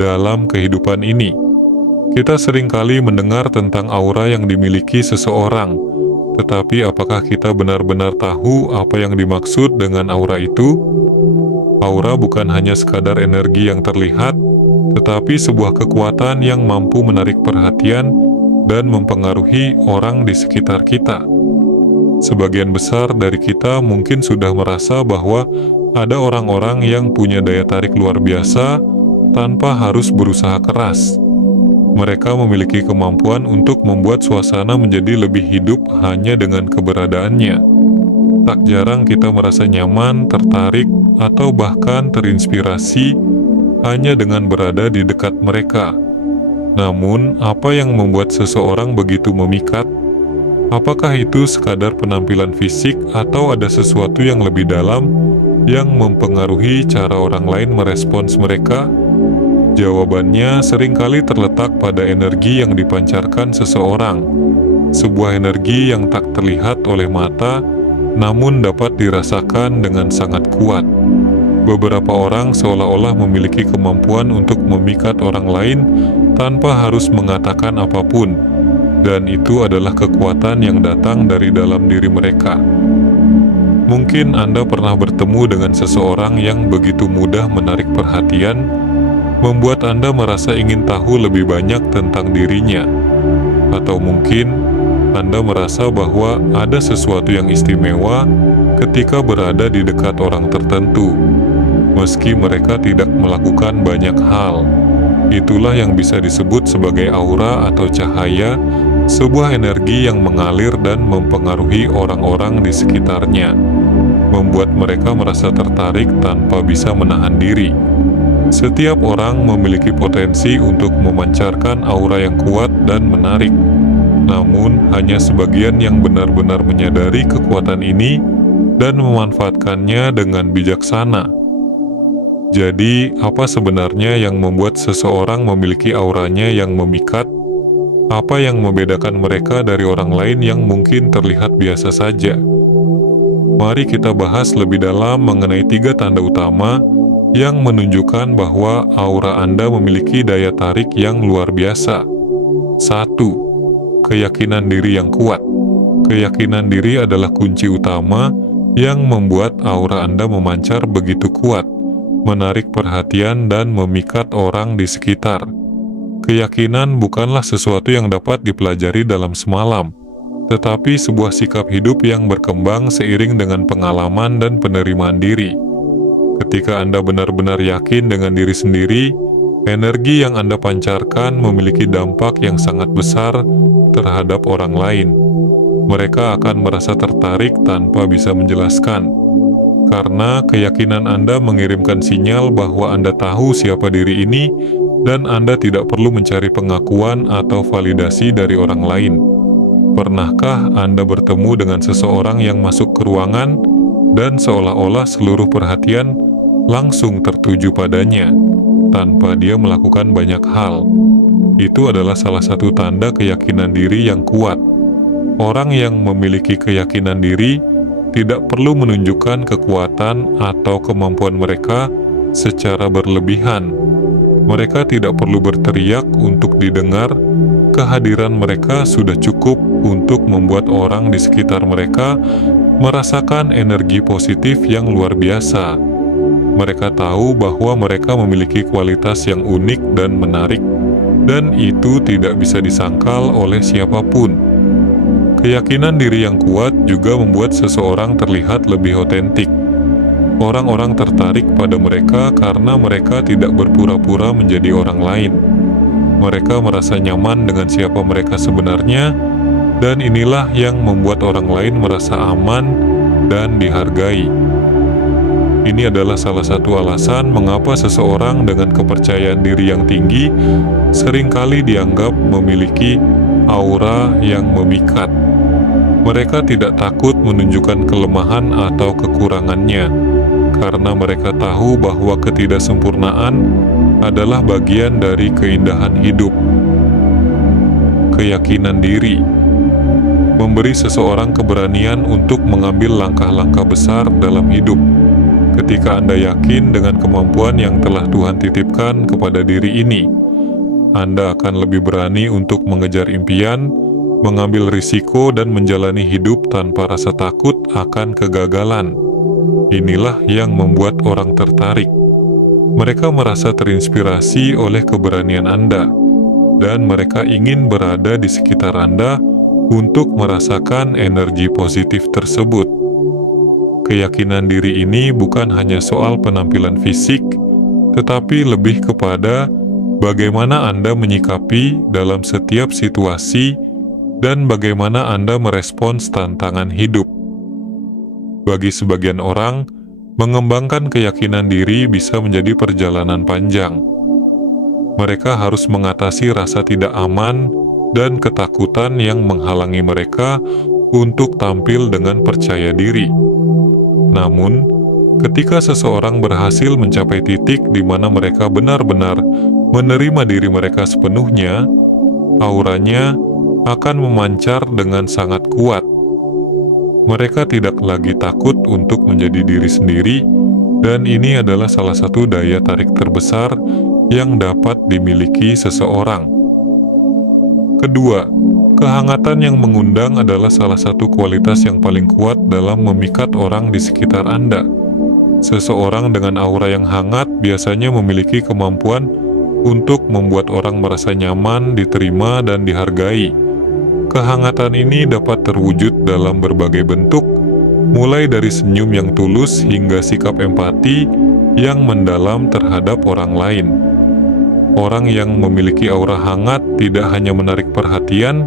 dalam kehidupan ini. Kita seringkali mendengar tentang aura yang dimiliki seseorang, tetapi apakah kita benar-benar tahu apa yang dimaksud dengan aura itu? Aura bukan hanya sekadar energi yang terlihat, tetapi sebuah kekuatan yang mampu menarik perhatian dan mempengaruhi orang di sekitar kita. Sebagian besar dari kita mungkin sudah merasa bahwa ada orang-orang yang punya daya tarik luar biasa tanpa harus berusaha keras. Mereka memiliki kemampuan untuk membuat suasana menjadi lebih hidup hanya dengan keberadaannya. Tak jarang kita merasa nyaman, tertarik, atau bahkan terinspirasi hanya dengan berada di dekat mereka. Namun, apa yang membuat seseorang begitu memikat? Apakah itu sekadar penampilan fisik atau ada sesuatu yang lebih dalam yang mempengaruhi cara orang lain merespons mereka? Jawabannya seringkali terletak pada energi yang dipancarkan seseorang. Sebuah energi yang tak terlihat oleh mata, namun dapat dirasakan dengan sangat kuat. Beberapa orang seolah-olah memiliki kemampuan untuk memikat orang lain tanpa harus mengatakan apapun. Dan itu adalah kekuatan yang datang dari dalam diri mereka. Mungkin Anda pernah bertemu dengan seseorang yang begitu mudah menarik perhatian, membuat Anda merasa ingin tahu lebih banyak tentang dirinya. Atau mungkin Anda merasa bahwa ada sesuatu yang istimewa ketika berada di dekat orang tertentu, meski mereka tidak melakukan banyak hal. Itulah yang bisa disebut sebagai aura atau cahaya, sebuah energi yang mengalir dan mempengaruhi orang-orang di sekitarnya, membuat mereka merasa tertarik tanpa bisa menahan diri. Setiap orang memiliki potensi untuk memancarkan aura yang kuat dan menarik, namun hanya sebagian yang benar-benar menyadari kekuatan ini dan memanfaatkannya dengan bijaksana. Jadi, apa sebenarnya yang membuat seseorang memiliki auranya yang memikat? Apa yang membedakan mereka dari orang lain yang mungkin terlihat biasa saja? Mari kita bahas lebih dalam mengenai 3 tanda utama yang menunjukkan bahwa aura Anda memiliki daya tarik yang luar biasa. 1. Keyakinan diri yang kuat. Keyakinan diri adalah kunci utama yang membuat aura Anda memancar begitu kuat, menarik perhatian dan memikat orang di sekitar. Keyakinan bukanlah sesuatu yang dapat dipelajari dalam semalam, tetapi sebuah sikap hidup yang berkembang seiring dengan pengalaman dan penerimaan diri. Ketika Anda benar-benar yakin dengan diri sendiri, energi yang Anda pancarkan memiliki dampak yang sangat besar terhadap orang lain. Mereka akan merasa tertarik tanpa bisa menjelaskan, karena keyakinan Anda mengirimkan sinyal bahwa Anda tahu siapa diri ini dan Anda tidak perlu mencari pengakuan atau validasi dari orang lain. Pernahkah Anda bertemu dengan seseorang yang masuk ke ruangan dan seolah-olah seluruh perhatian langsung tertuju padanya, tanpa dia melakukan banyak hal? Itu adalah salah satu tanda keyakinan diri yang kuat. Orang yang memiliki keyakinan diri tidak perlu menunjukkan kekuatan atau kemampuan mereka secara berlebihan. Mereka tidak perlu berteriak untuk didengar. Kehadiran mereka sudah cukup untuk membuat orang di sekitar mereka merasakan energi positif yang luar biasa. Mereka tahu bahwa mereka memiliki kualitas yang unik dan menarik, dan itu tidak bisa disangkal oleh siapapun. Keyakinan diri yang kuat juga membuat seseorang terlihat lebih otentik. Orang-orang tertarik pada mereka karena mereka tidak berpura-pura menjadi orang lain. Mereka merasa nyaman dengan siapa mereka sebenarnya, dan inilah yang membuat orang lain merasa aman dan dihargai. Ini adalah salah satu alasan mengapa seseorang dengan kepercayaan diri yang tinggi seringkali dianggap memiliki aura yang memikat. Mereka tidak takut menunjukkan kelemahan atau kekurangannya, karena mereka tahu bahwa ketidaksempurnaan adalah bagian dari keindahan hidup. Keyakinan diri memberi seseorang keberanian untuk mengambil langkah-langkah besar dalam hidup. Ketika Anda yakin dengan kemampuan yang telah Tuhan titipkan kepada diri ini, Anda akan lebih berani untuk mengejar impian, mengambil risiko, dan menjalani hidup tanpa rasa takut akan kegagalan. Inilah yang membuat orang tertarik. Mereka merasa terinspirasi oleh keberanian Anda, dan mereka ingin berada di sekitar Anda untuk merasakan energi positif tersebut. Keyakinan diri ini bukan hanya soal penampilan fisik, tetapi lebih kepada bagaimana Anda menyikapi dalam setiap situasi dan bagaimana Anda merespons tantangan hidup. Bagi sebagian orang, mengembangkan keyakinan diri bisa menjadi perjalanan panjang. Mereka harus mengatasi rasa tidak aman dan ketakutan yang menghalangi mereka untuk tampil dengan percaya diri. Namun, ketika seseorang berhasil mencapai titik di mana mereka benar-benar menerima diri mereka sepenuhnya, auranya akan memancar dengan sangat kuat. Mereka tidak lagi takut untuk menjadi diri sendiri, dan ini adalah salah satu daya tarik terbesar yang dapat dimiliki seseorang. Kedua, kehangatan yang mengundang adalah salah satu kualitas yang paling kuat dalam memikat orang di sekitar Anda. Seseorang dengan aura yang hangat biasanya memiliki kemampuan untuk membuat orang merasa nyaman, diterima, dan dihargai. Kehangatan ini dapat terwujud dalam berbagai bentuk, mulai dari senyum yang tulus hingga sikap empati yang mendalam terhadap orang lain. Orang yang memiliki aura hangat tidak hanya menarik perhatian,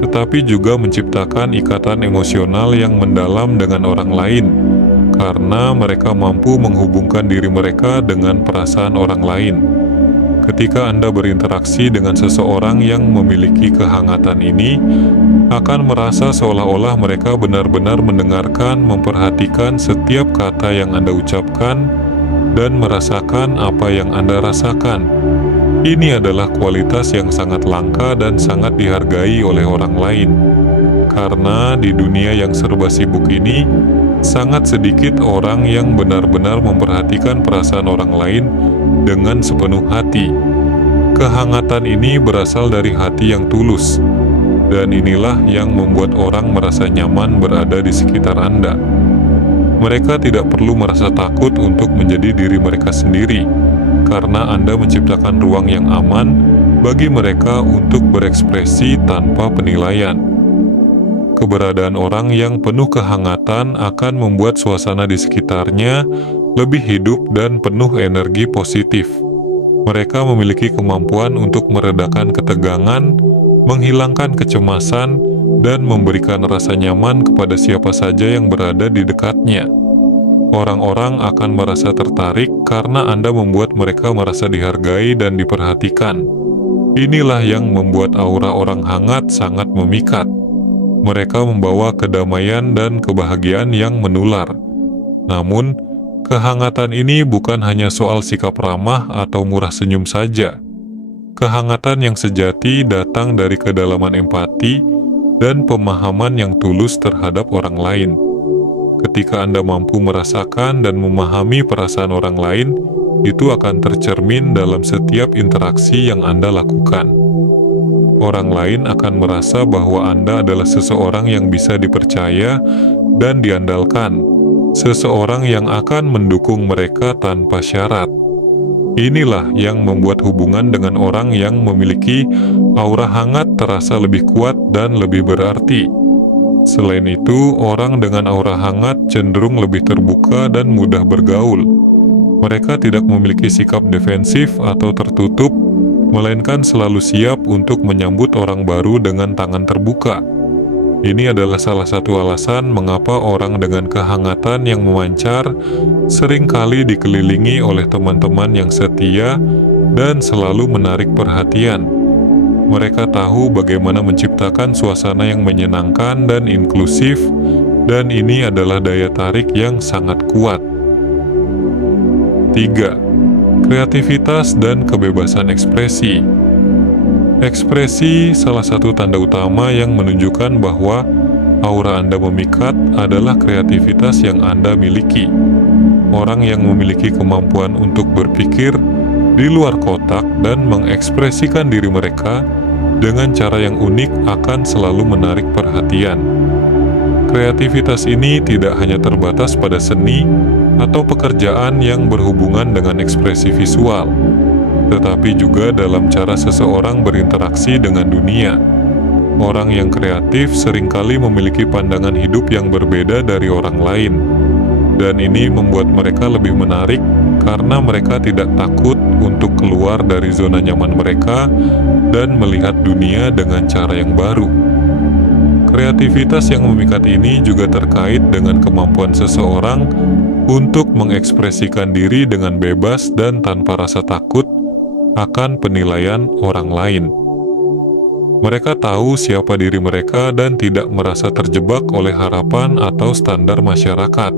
tetapi juga menciptakan ikatan emosional yang mendalam dengan orang lain, karena mereka mampu menghubungkan diri mereka dengan perasaan orang lain. Ketika Anda berinteraksi dengan seseorang yang memiliki kehangatan ini, akan merasa seolah-olah mereka benar-benar mendengarkan, memperhatikan setiap kata yang Anda ucapkan, dan merasakan apa yang Anda rasakan. Ini adalah kualitas yang sangat langka dan sangat dihargai oleh orang lain. Karena di dunia yang serba sibuk ini, sangat sedikit orang yang benar-benar memperhatikan perasaan orang lain dengan sepenuh hati. Kehangatan ini berasal dari hati yang tulus, dan inilah yang membuat orang merasa nyaman berada di sekitar Anda. Mereka tidak perlu merasa takut untuk menjadi diri mereka sendiri, karena Anda menciptakan ruang yang aman bagi mereka untuk berekspresi tanpa penilaian. Keberadaan orang yang penuh kehangatan akan membuat suasana di sekitarnya lebih hidup dan penuh energi positif. Mereka memiliki kemampuan untuk meredakan ketegangan, menghilangkan kecemasan, dan memberikan rasa nyaman kepada siapa saja yang berada di dekatnya. Orang-orang akan merasa tertarik karena Anda membuat mereka merasa dihargai dan diperhatikan. Inilah yang membuat aura orang hangat sangat memikat. Mereka membawa kedamaian dan kebahagiaan yang menular. Namun, kehangatan ini bukan hanya soal sikap ramah atau murah senyum saja. Kehangatan yang sejati datang dari kedalaman empati dan pemahaman yang tulus terhadap orang lain. Ketika Anda mampu merasakan dan memahami perasaan orang lain, itu akan tercermin dalam setiap interaksi yang Anda lakukan. Orang lain akan merasa bahwa Anda adalah seseorang yang bisa dipercaya dan diandalkan, seseorang yang akan mendukung mereka tanpa syarat. Inilah yang membuat hubungan dengan orang yang memiliki aura hangat terasa lebih kuat dan lebih berarti. Selain itu, orang dengan aura hangat cenderung lebih terbuka dan mudah bergaul. Mereka tidak memiliki sikap defensif atau tertutup, melainkan selalu siap untuk menyambut orang baru dengan tangan terbuka. Ini adalah salah satu alasan mengapa orang dengan kehangatan yang memancar seringkali dikelilingi oleh teman-teman yang setia dan selalu menarik perhatian. Mereka tahu bagaimana menciptakan suasana yang menyenangkan dan inklusif, dan ini adalah daya tarik yang sangat kuat. 3. Kreativitas dan kebebasan ekspresi. Ekspresi salah satu tanda utama yang menunjukkan bahwa aura Anda memikat adalah kreativitas yang Anda miliki. Orang yang memiliki kemampuan untuk berpikir di luar kotak dan mengekspresikan diri mereka dengan cara yang unik akan selalu menarik perhatian. Kreativitas ini tidak hanya terbatas pada seni atau pekerjaan yang berhubungan dengan ekspresi visual, tetapi juga dalam cara seseorang berinteraksi dengan dunia. Orang yang kreatif seringkali memiliki pandangan hidup yang berbeda dari orang lain, dan ini membuat mereka lebih menarik karena mereka tidak takut untuk keluar dari zona nyaman mereka dan melihat dunia dengan cara yang baru. Kreativitas yang memikat ini juga terkait dengan kemampuan seseorang untuk mengekspresikan diri dengan bebas dan tanpa rasa takut akan penilaian orang lain. Mereka tahu siapa diri mereka dan tidak merasa terjebak oleh harapan atau standar masyarakat.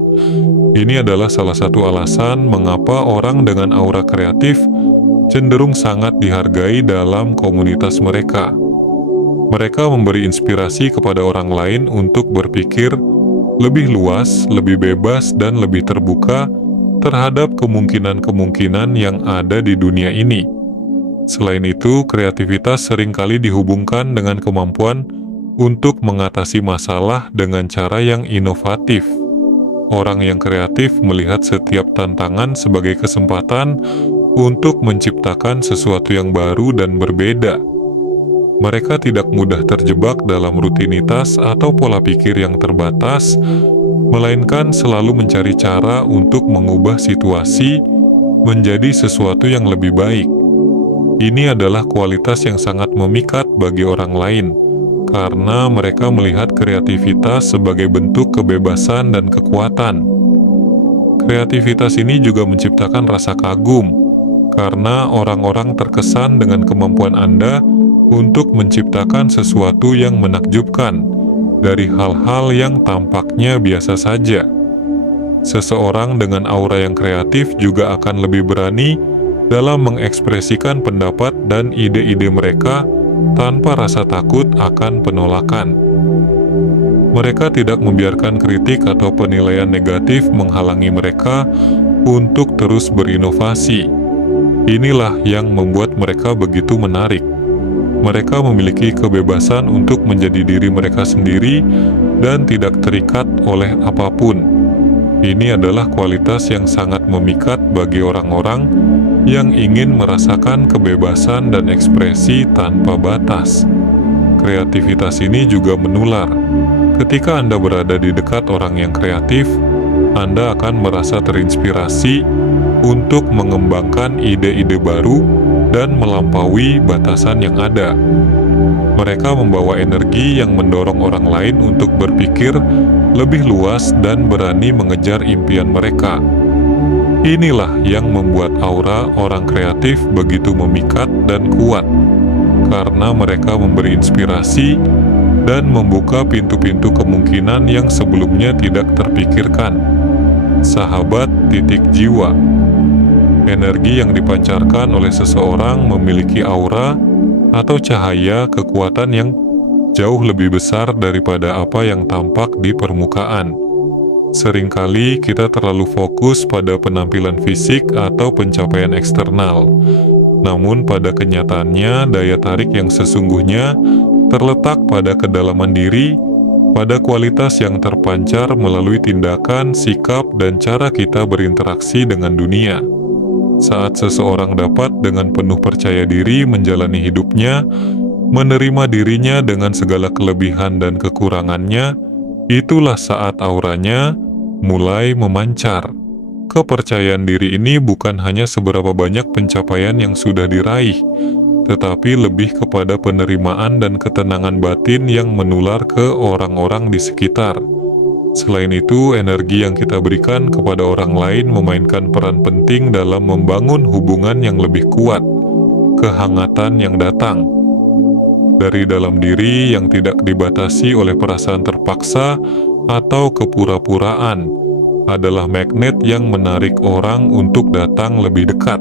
Ini adalah salah satu alasan mengapa orang dengan aura kreatif cenderung sangat dihargai dalam komunitas mereka. Mereka memberi inspirasi kepada orang lain untuk berpikir lebih luas, lebih bebas, dan lebih terbuka terhadap kemungkinan-kemungkinan yang ada di dunia ini. Selain itu, kreativitas seringkali dihubungkan dengan kemampuan untuk mengatasi masalah dengan cara yang inovatif. Orang yang kreatif melihat setiap tantangan sebagai kesempatan untuk menciptakan sesuatu yang baru dan berbeda. Mereka tidak mudah terjebak dalam rutinitas atau pola pikir yang terbatas, melainkan selalu mencari cara untuk mengubah situasi menjadi sesuatu yang lebih baik. Ini adalah kualitas yang sangat memikat bagi orang lain, karena mereka melihat kreativitas sebagai bentuk kebebasan dan kekuatan. Kreativitas ini juga menciptakan rasa kagum, karena orang-orang terkesan dengan kemampuan Anda untuk menciptakan sesuatu yang menakjubkan dari hal-hal yang tampaknya biasa saja. Seseorang dengan aura yang kreatif juga akan lebih berani dalam mengekspresikan pendapat dan ide-ide mereka tanpa rasa takut akan penolakan. Mereka tidak membiarkan kritik atau penilaian negatif menghalangi mereka untuk terus berinovasi. Inilah yang membuat mereka begitu menarik. Mereka memiliki kebebasan untuk menjadi diri mereka sendiri dan tidak terikat oleh apapun. Ini adalah kualitas yang sangat memikat bagi orang-orang yang ingin merasakan kebebasan dan ekspresi tanpa batas. Kreativitas ini juga menular. Ketika Anda berada di dekat orang yang kreatif, Anda akan merasa terinspirasi untuk mengembangkan ide-ide baru dan melampaui batasan yang ada. Mereka membawa energi yang mendorong orang lain untuk berpikir lebih luas dan berani mengejar impian mereka. Inilah yang membuat aura orang kreatif begitu memikat dan kuat, karena mereka memberi inspirasi dan membuka pintu-pintu kemungkinan yang sebelumnya tidak terpikirkan. Sahabat titik jiwa. Energi yang dipancarkan oleh seseorang memiliki aura atau cahaya kekuatan yang jauh lebih besar daripada apa yang tampak di permukaan. Seringkali kita terlalu fokus pada penampilan fisik atau pencapaian eksternal. Namun pada kenyataannya, daya tarik yang sesungguhnya terletak pada kedalaman diri, pada kualitas yang terpancar melalui tindakan, sikap, dan cara kita berinteraksi dengan dunia. Saat seseorang dapat dengan penuh percaya diri menjalani hidupnya, menerima dirinya dengan segala kelebihan dan kekurangannya, itulah saat auranya mulai memancar. Kepercayaan diri ini bukan hanya seberapa banyak pencapaian yang sudah diraih, tetapi lebih kepada penerimaan dan ketenangan batin yang menular ke orang-orang di sekitar. Selain itu, energi yang kita berikan kepada orang lain memainkan peran penting dalam membangun hubungan yang lebih kuat, kehangatan yang datang dari dalam diri yang tidak dibatasi oleh perasaan terpaksa atau kepura-puraan, adalah magnet yang menarik orang untuk datang lebih dekat.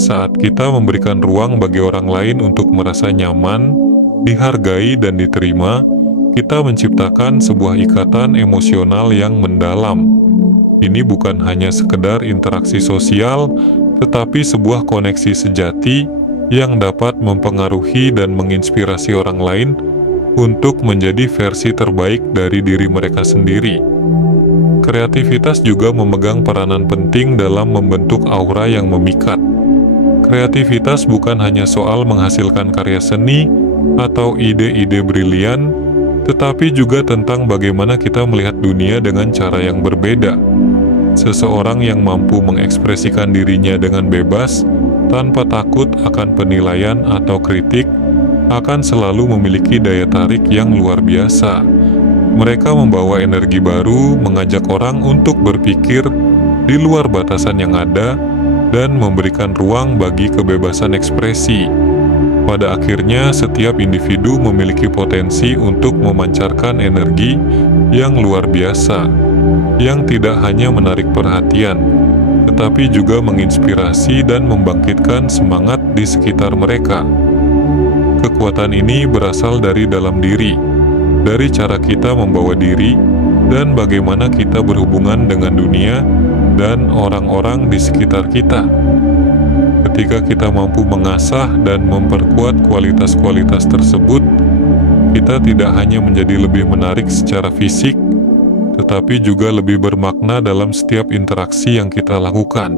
Saat kita memberikan ruang bagi orang lain untuk merasa nyaman, dihargai, dan diterima, kita menciptakan sebuah ikatan emosional yang mendalam. ini bukan hanya sekedar interaksi sosial, tetapi sebuah koneksi sejati yang dapat mempengaruhi dan menginspirasi orang lain untuk menjadi versi terbaik dari diri mereka sendiri. Kreativitas juga memegang peranan penting dalam membentuk aura yang memikat. Kreativitas bukan hanya soal menghasilkan karya seni atau ide-ide brilian, tetapi juga tentang bagaimana kita melihat dunia dengan cara yang berbeda. Seseorang yang mampu mengekspresikan dirinya dengan bebas, tanpa takut akan penilaian atau kritik, akan selalu memiliki daya tarik yang luar biasa. Mereka membawa energi baru, mengajak orang untuk berpikir di luar batasan yang ada, dan memberikan ruang bagi kebebasan ekspresi. Pada akhirnya, setiap individu memiliki potensi untuk memancarkan energi yang luar biasa, yang tidak hanya menarik perhatian, tetapi juga menginspirasi dan membangkitkan semangat di sekitar mereka. Kekuatan ini berasal dari dalam diri, dari cara kita membawa diri, dan bagaimana kita berhubungan dengan dunia dan orang-orang di sekitar kita. Ketika kita mampu mengasah dan memperkuat kualitas-kualitas tersebut, kita tidak hanya menjadi lebih menarik secara fisik, tetapi juga lebih bermakna dalam setiap interaksi yang kita lakukan.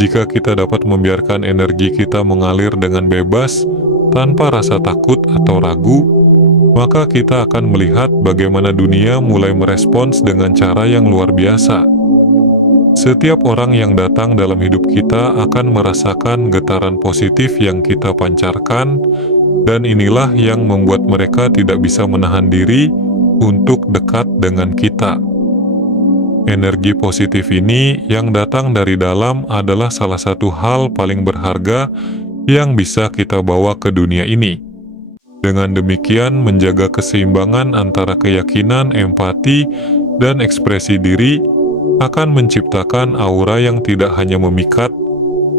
Jika kita dapat membiarkan energi kita mengalir dengan bebas, tanpa rasa takut atau ragu, maka kita akan melihat bagaimana dunia mulai merespons dengan cara yang luar biasa. Setiap orang yang datang dalam hidup kita akan merasakan getaran positif yang kita pancarkan, dan inilah yang membuat mereka tidak bisa menahan diri untuk dekat dengan kita. Energi positif ini yang datang dari dalam adalah salah satu hal paling berharga yang bisa kita bawa ke dunia ini. Dengan demikian, menjaga keseimbangan antara keyakinan, empati, dan ekspresi diri akan menciptakan aura yang tidak hanya memikat,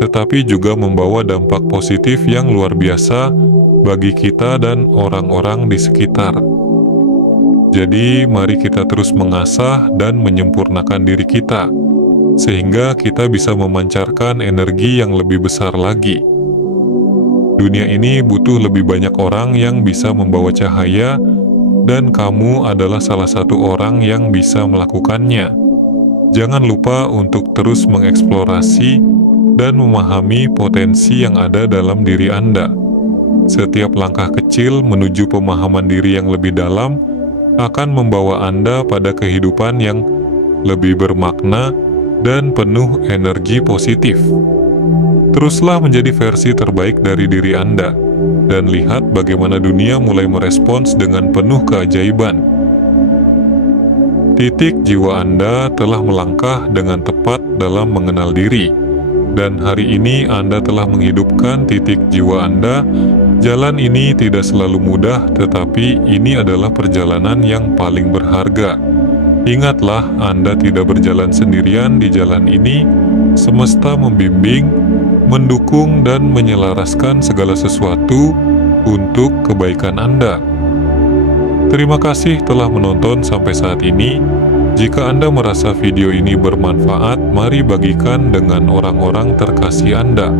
tetapi juga membawa dampak positif yang luar biasa bagi kita dan orang-orang di sekitar. Jadi, mari kita terus mengasah dan menyempurnakan diri kita, sehingga kita bisa memancarkan energi yang lebih besar lagi. Dunia ini butuh lebih banyak orang yang bisa membawa cahaya, dan kamu adalah salah satu orang yang bisa melakukannya. Jangan lupa untuk terus mengeksplorasi dan memahami potensi yang ada dalam diri Anda. Setiap langkah kecil menuju pemahaman diri yang lebih dalam akan membawa Anda pada kehidupan yang lebih bermakna dan penuh energi positif. Teruslah menjadi versi terbaik dari diri Anda, dan lihat bagaimana dunia mulai merespons dengan penuh keajaiban. Titik jiwa Anda telah melangkah dengan tepat dalam mengenal diri, dan hari ini Anda telah menghidupkan titik jiwa Anda. Jalan ini tidak selalu mudah, tetapi ini adalah perjalanan yang paling berharga. Ingatlah, Anda tidak berjalan sendirian di jalan ini. Semesta membimbing, mendukung, dan menyelaraskan segala sesuatu untuk kebaikan Anda. Terima kasih telah menonton sampai saat ini. Jika Anda merasa video ini bermanfaat, mari bagikan dengan orang-orang terkasih Anda.